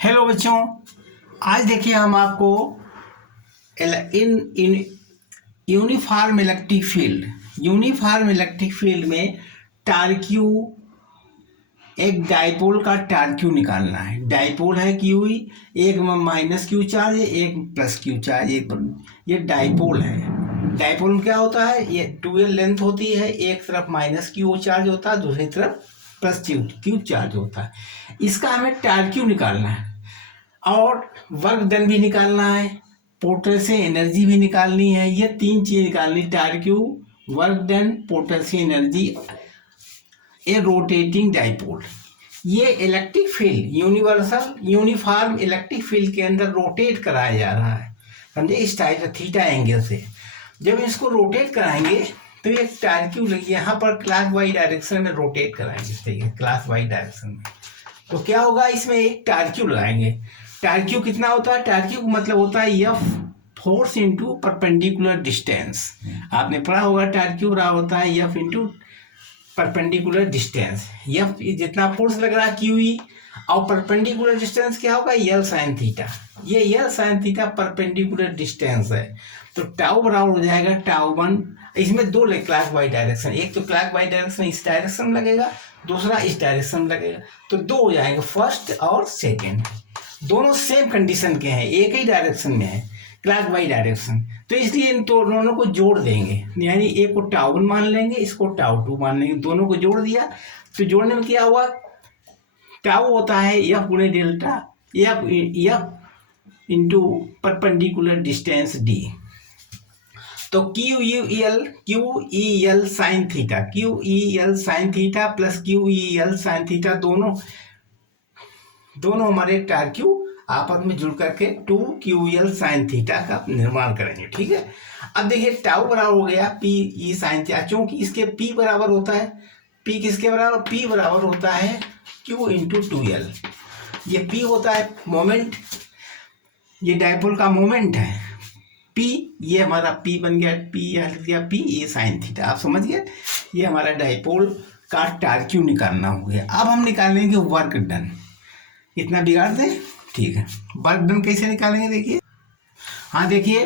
Hello बच्चों, आज देखिए हम आपको इन यूनिफॉर्म इलेक्ट्रिक फील्ड में टारक्यू, एक डाइपोल का टारक्यू निकालना है। डाइपोल है क्यू ई, एक में माइनस क्यू चार्ज है, एक प्लस क्यू चार्ज, ये डाइपोल है। डाइपोल में क्या होता है, ये 2l लेंथ होती है, एक तरफ माइनस क्यू चार्ज होता है, दूसरी तरफ प्लस क्यू चार्ज होता है। इसका हमें टारक्यू निकालना है और वर्क डन भी निकालना है, पोटेंशियल एनर्जी भी निकालनी है। ये तीन चीज निकालनी, टारक्यू, वर्क डन, पोटेंशियल एनर्जी, ए रोटेटिंग डाइपोल। ये electric field uniform electric field के अंदर रोटेट कराया जा रहा है, समझे, इस टाइप थीटा एंगल से। जब इसको रोटेट कराएंगे तो एक टारक्यू लगी, यहाँ पर क्लॉक वाई डायरेक्शन में रोटेट कराएंगे, क्लॉक वाई डायरेक्शन में। तो क्या होगा, इसमें एक टारक्यू लगाएंगे। टारक्यू कितना होता है, टारक्यू मतलब होता है F force into perpendicular distance. आपने पढ़ा होगा टारक्यू रहा होता है F into perpendicular distance. F जितना फोर्स लग रहा है क्यू ई, और परपेंडिकुलर डिस्टेंस क्या होगा, यल साइन थीटा। ये यल साइन थीटा परपेंडिकुलर डिस्टेंस है। तो टाउ बराबर हो जाएगा टाउ वन। इसमें दो क्लॉक वाई डायरेक्शन, एक तो क्लॉक वाई डायरेक्शन इस डायरेक्शन में लगेगा, दूसरा इस डायरेक्शन में लगेगा, तो दो हो जाएंगे, फर्स्ट और सेकेंड। दोनों सेम कंडीशन के हैं, एक ही डायरेक्शन में है, क्लॉक वाई डायरेक्शन। तो इसलिए इन दोनों को जोड़ देंगे, यानी एक को टाउ वन मान लेंगे, इसको टाउ टू मान लेंगे, दोनों को जोड़ दिया। तो जोड़ने में क्या हुआ, टाउ होता है एफ गुणे delta, F into perpendicular distance D. तो Q E L sine theta plus Q E L sine theta, दोनों हमारे टारक्यू आपस में जुड़ करके 2QL साइन थीटा का निर्माण करेंगे। ठीक है, अब देखिए टाउ बराबर हो गया पी ई साइन थीटा, क्योंकि इसके पी बराबर होता है, पी किसके बराबर, पी बराबर होता है Q इंटू 2L। ये पी होता है मोमेंट, ये डाइपोल का मोमेंट है। पी, ये हमारा पी बन गया, पी ये साइन थीटा, आप समझ गए। ये हमारा डाइपोल का टारक्यू निकालना हो गया। अब हम निकालेंगे वर्क डन। इतना बिगाड़ दें, ठीक है। वर्क डन कैसे निकालेंगे, देखिए, हाँ देखिए,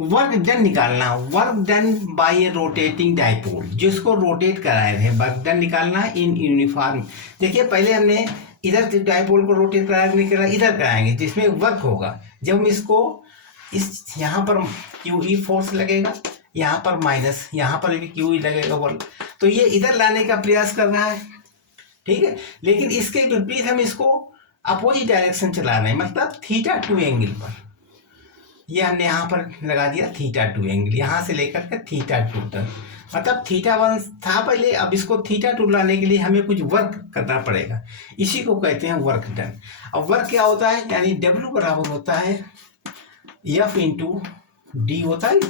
वर्क डन निकालना, work done by A rotating dipole, जिसको रोटेट कराए थे, वर्क डन निकालना इन यूनिफॉर्म। देखिए, पहले हमने इधर डाइपोल को रोटेट कराया, इधर कराएंगे जिसमें वर्क होगा। जब हम इसको इस यहाँ पर क्यू ई फोर्स लगेगा, यहाँ पर माइनस, यहाँ पर भी क्यू ई लगेगा वर्क, तो ये इधर लाने का प्रयास कर रहा है, ठीक है। लेकिन इसके विपरीत हम इसको अपोजिट डायरेक्शन चला रहे हैं, मतलब थीटा टू एंगल पर। ये हमने यहाँ पर लगा दिया थीटा टू एंगल, यहाँ से लेकर के थीटा टू तक, मतलब थीटा वन था पहले, अब इसको थीटा टू लाने के लिए हमें कुछ वर्क करना पड़ेगा, इसी को कहते हैं वर्क डन। अब वर्क क्या होता है, यानी डब्ल्यू बराबर होता है एफ इंटू डी होता है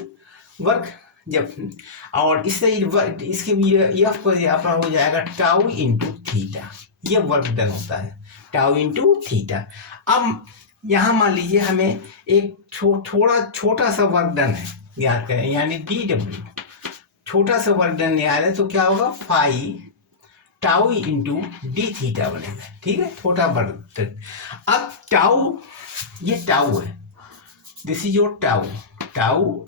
वर्क। जब और इससे इसके एफ को यहाँ पर हो जाएगा टाउ इंटू थीटा, ये वर्क डन होता है, टाउ इंटू थीटा। अब यहाँ मान लीजिए हमें एक छोटा सा वर्क डन है, याद करें, यानी डी डब्ल्यू, छोटा सा वर्क डन याद है, तो क्या होगा, phi tau into d theta बनेगा, ठीक है, छोटा वर्क डन। अब टाउ, ये टाउ है, दिस इज योर टाउ,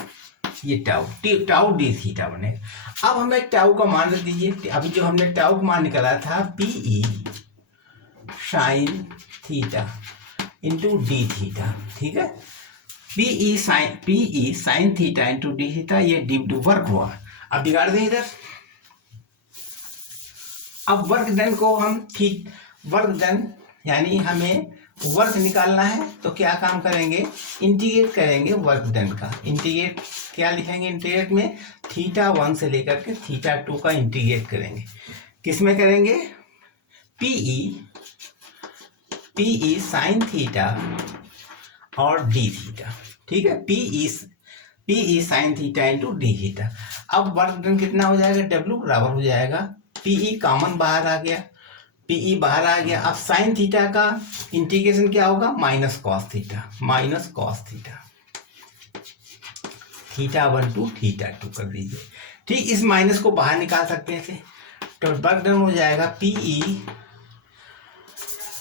ये टाउ डी थीटा बनेगा। अब हमें टाउ का मान रख दीजिए, अभी जो हमने टाउ का मान निकाला था P E sine theta into d theta, ठीक है, P E sine theta into d theta, ये डी वर्क हुआ। अब बिगाड़ दें इधर, अब वर्क डन को हम वर्क डन यानी हमें वर्क निकालना है, तो क्या काम करेंगे, इंटीग्रेट करेंगे वर्क डन का। इंटीग्रेट क्या लिखेंगे, इंटीग्रेट में थीटा वन से लेकर के थीटा टू का इंटीग्रेट करेंगे। किस में करेंगे, पी ई साइन थीटा और डी थीटा, ठीक है, P E sine theta into d theta. अब वर्क डन कितना हो जाएगा, डब्ल्यू बराबर हो जाएगा, पी ई कॉमन बाहर आ गया, पीई बाहर आ गया। अब साइन थीटा का इंटीग्रेशन क्या होगा, minus cos theta, theta one two theta two कर दीजिए, ठीक। इस माइनस को बाहर निकाल सकते हैं, तो वर्क डन हो जाएगा पीई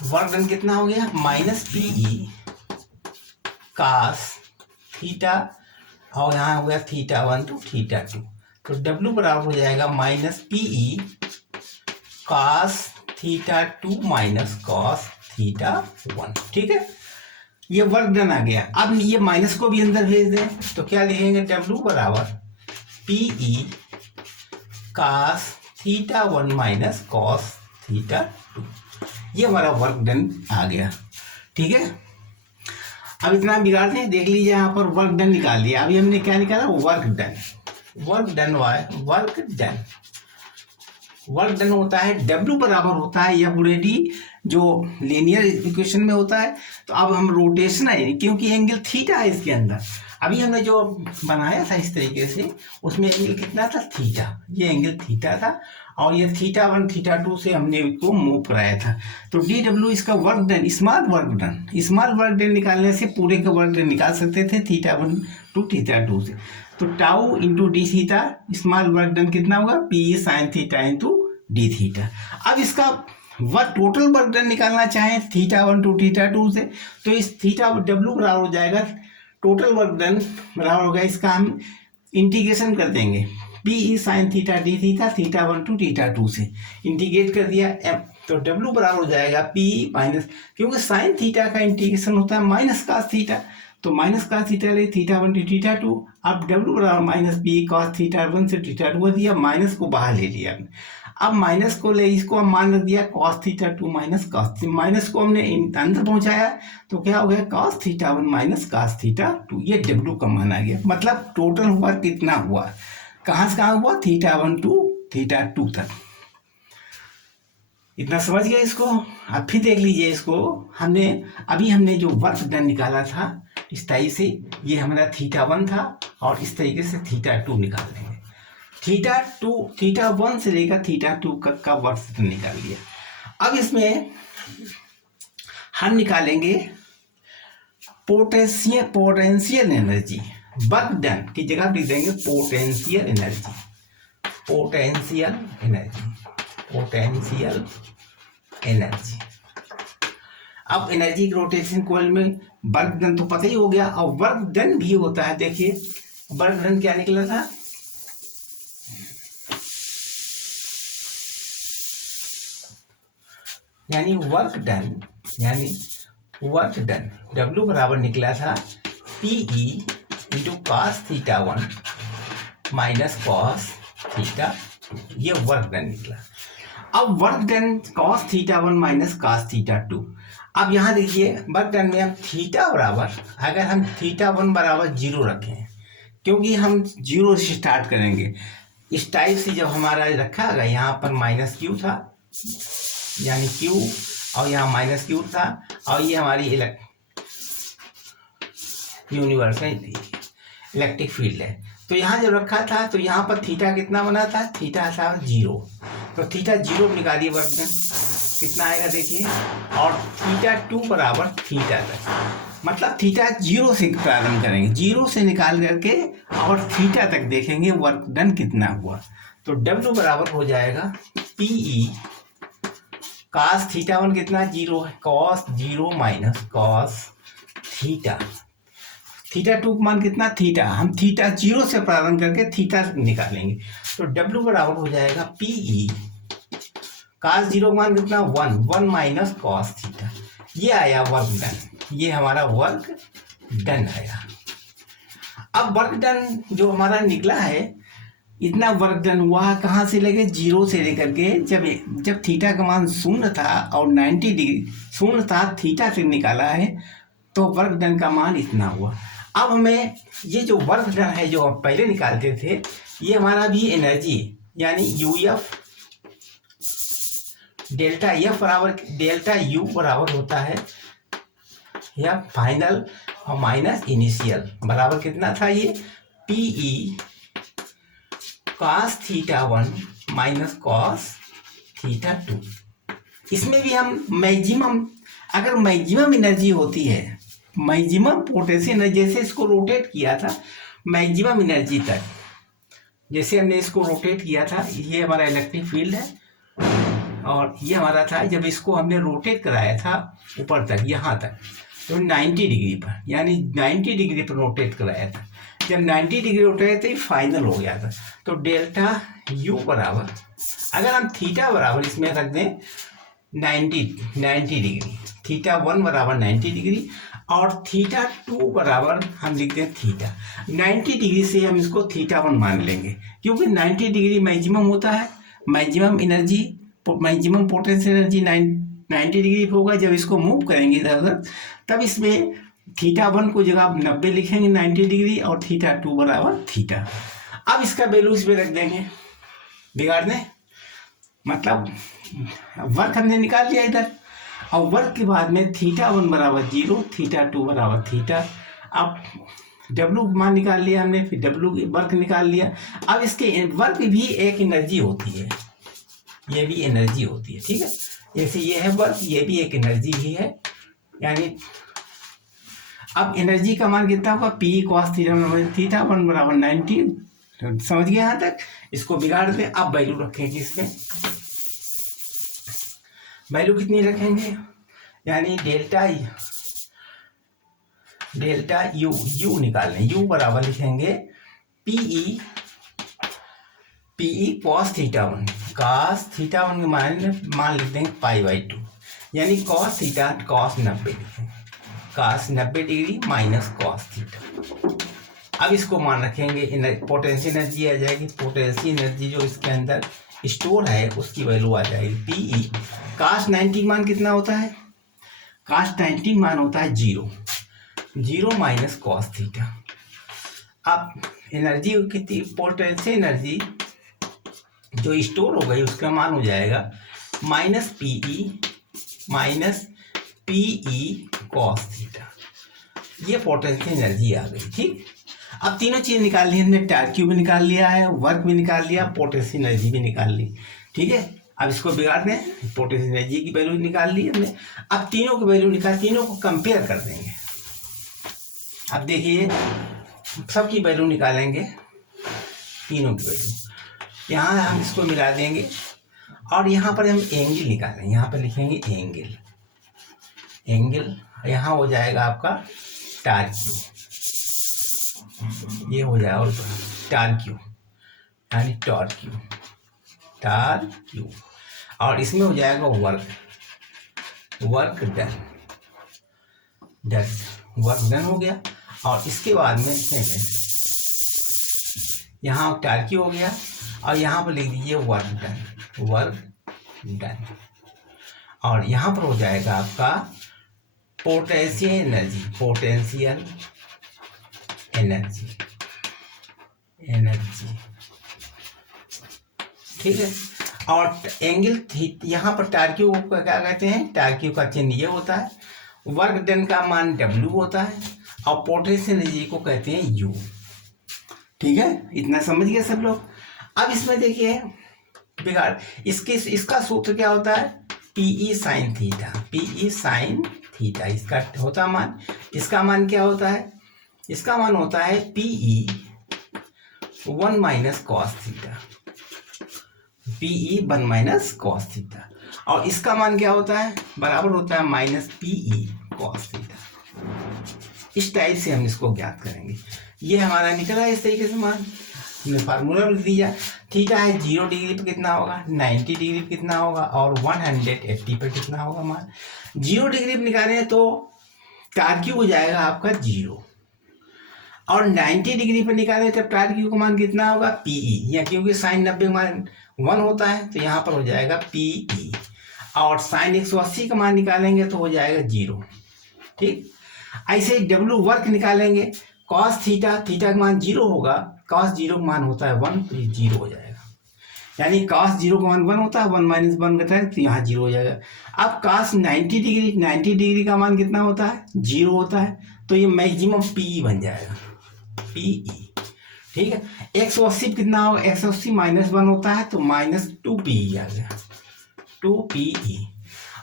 वर्क डन कितना हो गया, माइनस पीई कास थीटा, और यहाँ हो गया θ1 टू θ2, तो W बराबर हो जाएगा माइनस पीई कास θ2 माइनस कॉस θ1। ठीक है, ये वर्क डन आ गया। अब ये माइनस को भी अंदर भेज दें तो क्या लिखेंगे, W बराबर पीई कास θ1 माइनस कॉस θ2, ये हमारा वर्क डन आ गया। ठीक है, अब इतना बिगाड़ दें, देख लीजिए यहाँ पर वर्क डन निकाल लिया। अभी हमने क्या निकाला, work done. Work done work done, work done होता है W बराबर होता है एफ गुणे डी, जो लीनियर इक्वेशन में होता है। तो अब हम रोटेशन है, क्योंकि एंगल थीटा है इसके अंदर। अभी हमने जो बनाया था इस तरीके से, उसमें एंगल कितना था, थीटा, ये एंगल थीटा था, और ये θ1 θ2 से हमने इसको मूव कराया था। तो DW इसका work done, small work done निकालने से पूरे का वर्क डन निकाल सकते थे θ1 टू θ2 से। तो tau into d theta, small work done कितना होगा, P sine theta into d theta. अब इसका टोटल वर्क डन निकालना चाहें θ1 टू θ2 से, तो इस W बराबर हो जाएगा, टोटल वर्क डन बराबर होगा, इसका हम इंटीग्रेशन कर देंगे, P sine theta D theta θ1 to θ2 से इंटीग्रेट कर दिया एम, तो W बराबर हो जाएगा पी माइनस, क्योंकि साइन थीटा का इंटीग्रेशन होता है माइनस कास थीटा, तो माइनस कास थीटा ले θ1 टू θ2। अब W बराबर माइनस पी कॉस θ1 से θ2 दिया, माइनस को बाहर ले लिया। अब माइनस को ले, इसको हम मान रख दिया कॉस θ2 माइनस कॉस, माइनस को हमने अंदर पहुंचाया तो क्या हो गया, कॉस θ1 माइनस कॉस θ2, ये W का मान आ गया। मतलब टोटल वर्क कितना हुआ, कहाँ से कहाँ हुआ, θ1 टू θ2 तक। इतना समझ गए इसको। अब फिर देख लीजिए इसको, हमने जो वर्क डन निकाला था इस तरीके से, ये हमारा θ1 था, और इस तरीके से θ2 निकाल देंगे। θ1 से लेकर θ2 का वर्क डन निकाल लिया। अब इसमें हम निकालेंगे पोटेंशियल एनर्जी, वर्क डन की जगह लिख देंगे पोटेंशियल एनर्जी। अब एनर्जी की रोटेशन कॉइल में वर्क डन तो पता ही हो गया, और वर्क डन भी होता है। देखिए वर्क डन क्या निकला था, यानी वर्क डन W बराबर निकला था PE into cos θ1 minus cos θ2, ये वर्क डन निकला। अब work done cos θ1 minus cos θ2। अब यहाँ देखिए वर्क डन में हम थीटा बराबर, अगर हम θ1 बराबर 0 रखें, क्योंकि हम 0 से स्टार्ट करेंगे, इस टाइप से जब हमारा रखा गया, यहाँ पर माइनस क्यू था, यानी क्यू, और यहाँ माइनस क्यू था, और ये हमारी यूनिवर्सल इलेक्ट्रिक फील्ड है। तो यहाँ जब रखा था तो यहाँ पर थीटा कितना बना था, थीटा था 0, तो थीटा 0 निकालिए, वर्क डन कितना आएगा देखिए, और θ2 बराबर थीटा तक, मतलब थीटा 0 से प्रारंभ करेंगे, 0 से निकाल करके और थीटा तक देखेंगे वर्क डन कितना हुआ। तो W बराबर हो जाएगा पीई कॉस θ1 कितना 0 है, कॉस 0 माइनस कॉस थीटा, θ2 मान कितना थीटा, हम थीटा 0 से प्रारंभ करके थीटा निकालेंगे, तो W बराबर हो जाएगा पीई कॉस 0 मान कितना 1 माइनस कॉस थीटा, ये आया वर्क डन, ये हमारा वर्क डन आया। अब वर्क डन जो हमारा निकला है, इतना वर्क डन हुआ, कहाँ से लेके 0 से लेकर के, जब थीटा का मान 0 था और 90 डिग्री 0 था, थीटा से निकाला है, तो वर्क डन का मान इतना हुआ। अब हमें ये जो वर्क डन है जो हम पहले निकालते थे, ये हमारा भी एनर्जी, यानी यूएफ डेल्टा एफ बराबर डेल्टा यू बराबर होता है या फाइनल और माइनस इनिशियल, बराबर कितना था ये, पीई कॉस θ1 माइनस कॉस θ2। इसमें भी हम मैक्सिमम, अगर मैक्सिमम एनर्जी होती है, मैक्सिमम पोटेंशियल एनर्जी, जैसे इसको रोटेट किया था मैक्सिमम एनर्जी तक, जैसे हमने इसको रोटेट किया था, ये हमारा इलेक्ट्रिक फील्ड है, और ये हमारा था जब इसको हमने रोटेट कराया था ऊपर तक, यहाँ तक, तो 90 डिग्री पर, यानी 90 डिग्री पर रोटेट कराया था। जब 90 डिग्री रोटेट तो ये फाइनल हो गया था। तो डेल्टा यू बराबर, अगर हम थीटा बराबर इसमें रख दें 90 डिग्री, थीटा 1 बराबर 90 डिग्री और थीटा 2 बराबर हम लिखते हैं थीटा 90 डिग्री से हम इसको थीटा 1 मान लेंगे, क्योंकि 90 डिग्री मैक्सिमम होता है, maximum energy, maximum potential energy 90 degree पे होगा। जब इसको मूव करेंगे इधर उधर, तब इसमें थीटा 1 को जगह 90 लिखेंगे 90 डिग्री और थीटा 2 बराबर थीटा। अब इसका वैल्यू इसमें रख देंगे, बिगाड़ दें, मतलब वर्क हमने निकाल लिया इधर, और वर्क के बाद में थीटा 1 बराबर 0, थीटा 2 बराबर थीटा। अब डब्लू मान निकाल लिया हमने, फिर डब्लू वर्क निकाल लिया। अब इसके वर्क भी एक एनर्जी होती है, ये भी एनर्जी होती है, ठीक है। जैसे ये है वर्क, ये भी एक एनर्जी ही है, यानी अब एनर्जी का मान कितना होगा, पी कॉस थीटा 1 बराबर 90। समझ गए यहाँ तक? इसको बिगाड़ दें। अब वैल्यू रखेंगे इसमें, वैल्यू कितनी रखेंगे, यानी डेल्टा यू निकालने, यू बराबर लिखेंगे PE cos theta 1, cos theta 1 के मान लिख देंगे π/2, यानी कॉस थीटा कॉस 90 लिखेंगे, cos 90 degree minus cos theta. अब इसको मान रखेंगे, पोटेंशियल एनर्जी आ जाएगी, पोटेंशियल एनर्जी जो इसके अंदर स्टोर है उसकी वैल्यू आ जाएगी पीई। कॉस 90 मान कितना होता है, कॉस 90 मान होता है 0 माइनस कॉस थीटा। अब एनर्जी कितनी, पोटेंशियल एनर्जी जो स्टोर हो गई उसका मान हो जाएगा माइनस पीई कॉस थीटा। ये पोटेंशियल एनर्जी आ गई, ठीक। अब तीनों चीज़ निकाल ली हमने, टार्क क्यू भी निकाल लिया है, वर्क भी निकाल लिया, पोटेंशियल एनर्जी भी निकाल ली, ठीक है। अब इसको बिगाड़ दें, पोटेंशियल एनर्जी की वैल्यू निकाल ली हमने। अब तीनों की वैल्यू निकाल, तीनों को कंपेयर कर देंगे। अब देखिए सबकी वैल्यू निकालेंगे, तीनों की वैल्यू, यहाँ हम इसको मिला देंगे और यहाँ पर हम एंगल निकालेंगे, यहाँ पर लिखेंगे एंगल, यहाँ हो जाएगा आपका टार्क क्यू, ये हो जाएगा और टार्क क्यू यानी टॉर्क क्यू, और इसमें हो जाएगा वर्क डन हो गया। और इसके बाद में यहाँ टार्क क्यू हो गया और यहाँ पर लिख दीजिए वर्क डन, और यहाँ पर हो जाएगा आपका पोटेंशियल एनर्जी, ठीक है। और एंगल यहाँ पर टार्क्यू को क्या कहते हैं, टार्क्यू का चिन्ह ये होता है, वर्क डन का मान W होता है और पोटेंशियल एनर्जी को कहते हैं U, ठीक है। इतना समझ गए सब लोग। अब इसमें देखिए बिगाड़, इसका सूत्र क्या होता है, पीई साइन थीटा, इसका होता मान, इसका मान क्या होता है, इसका मान होता है PE 1 minus cos theta, PE 1 minus cos theta, और इसका मान क्या होता है, बराबर होता है माइनस पीई कॉस थीटा। इस टाइप से हम इसको ज्ञात करेंगे। ये हमारा निकला इस तरीके से मान, हमने फार्मूला लिख दिया। थीटा है 0 डिग्री पर कितना होगा, 90 डिग्री पर कितना होगा, और 180 पर कितना होगा मान। 0 डिग्री पर निकालें तो टार्क क्यू हो जाएगा आपका 0, और 90 डिग्री पर निकालें तब टार्क क्यू का मान कितना होगा, पीई, या क्योंकि साइन 90 का मान 1 होता है तो यहाँ पर हो जाएगा पीई, और साइन 180 का मान निकालेंगे तो हो जाएगा 0, ठीक। ऐसे डब्ल्यू वर्क निकालेंगे, कॉस थीटा का मान 0 होगा, कॉस 0 का मान होता है 1 तो ये 0 हो जाएगा, यानी कॉस 0 का मान 1 होता है, 1 माइनस 1 करता है तो यहाँ 0 हो जाएगा। अब कॉस 90 डिग्री का मान कितना होता है, 0 होता है, तो ये मैक्सिमम पीई बन जाएगा, पीई, ठीक है। 180 कितना होगा, 180 माइनस 1 होता है तो माइनस 2 पीई आ गया, 2 पीई।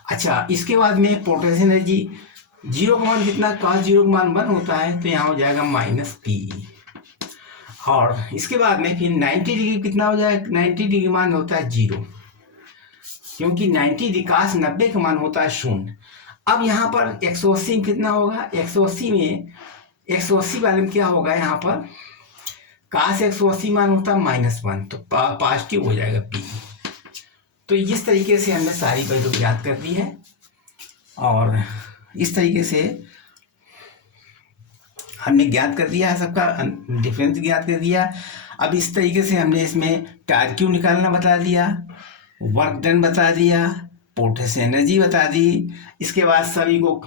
अच्छा, इसके बाद में पोटेंशियल एनर्जी 0 का मान कितना, कॉस 0 का मान 1 होता है तो यहाँ हो जाएगा माइनस पीई, और इसके बाद में फिर 90 डिग्री कितना हो जाएगा, 90 डिग्री मान होता है 0, क्योंकि 90 विकास 90 का मान होता है शून्य। अब यहाँ पर 180 में कितना होगा, 180 में 180 वाले में क्या होगा, यहाँ पर काश 180 मान होता है -1, तो पॉजिटिव हो जाएगा पी। तो इस तरीके से हमने सारी वैल्यू ज्ञात कर दी है और इस तरीके से हमने ज्ञात कर दिया है, सबका डिफरेंस ज्ञात कर दिया। अब इस तरीके से हमने इसमें टार क्यू निकालना बता दिया, वर्क डन बता दिया, पोटेंशियल एनर्जी बता दी। इसके बाद सभी को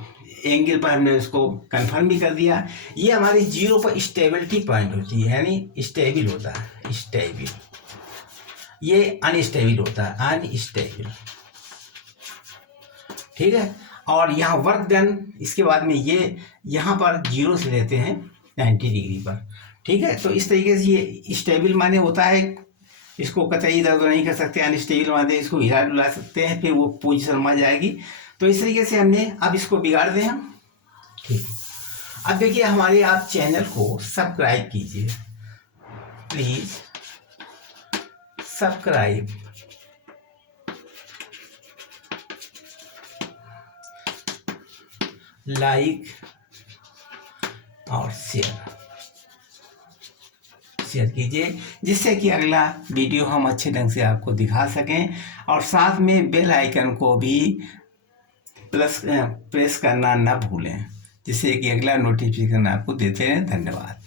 एंगल पर हमने उसको कंफर्म भी कर दिया। ये हमारी जीरो पर स्टेबिलिटी पॉइंट होती है, यानी स्टेबल होता है, स्टेबल। ये अनस्टेबल होता है, अनस्टेबल, ठीक है। और यहाँ वर्क डन, इसके बाद में ये यहाँ पर जीरो से लेते हैं 90 डिग्री पर, ठीक है। तो इस तरीके से ये स्टेबल माने होता है, इसको कतई इधर उधर नहीं कर सकते, अनस्टेबल माने इसको हिला डुला सकते हैं, फिर वो पोजीशन में आ जाएगी। तो इस तरीके से हमने अब इसको बिगाड़ दें हम, ठीक। अब देखिए हमारे आप चैनल को सब्सक्राइब कीजिए, प्लीज सब्सक्राइब, लाइक और शेयर कीजिए, जिससे कि अगला वीडियो हम अच्छे ढंग से आपको दिखा सकें। और साथ में बेल आइकन को भी प्रेस करना ना भूलें, जिससे कि अगला नोटिफिकेशन आपको देते रहें। धन्यवाद।